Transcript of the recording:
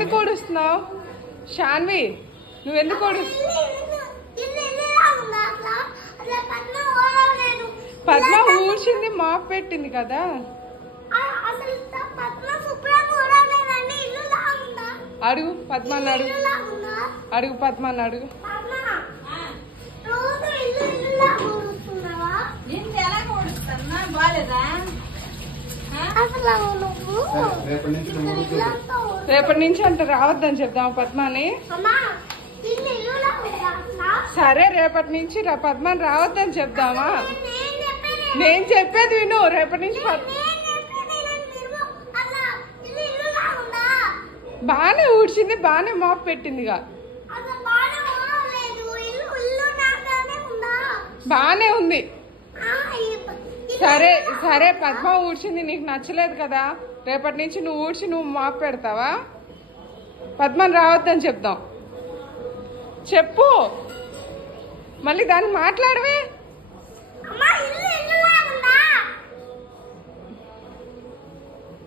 ఎందుకు ఓడుస్తున్నావు శాన్వి? నువ్వెందుకు పద్మ ఊడ్చింది మాప్ పెట్టింది కదా. అడుగు పద్మాన్ని అడుగు, అడుగు పద్మాన్ని అడుగు. రేపటి నుంచి అంటే రావద్దని చెప్దాం పద్మాని. సరే రేపటి నుంచి పద్మాని రావద్దని చెప్దామా? నేను చెప్పేది విను. రేపటి నుంచి బానే ఊడ్చింది, బానే మాప్ పెట్టిందిగా. బానే ఉంది. సరే సరే పద్మ ఊడ్చింది నీకు నచ్చలేదు కదా, రేపటి నుంచి నువ్వు ఊడ్చి నువ్వు మాప్ పెడతావా? పద్మని రావద్దని చెప్దాం. చెప్పు, మళ్ళీ దాన్ని మాట్లాడవే.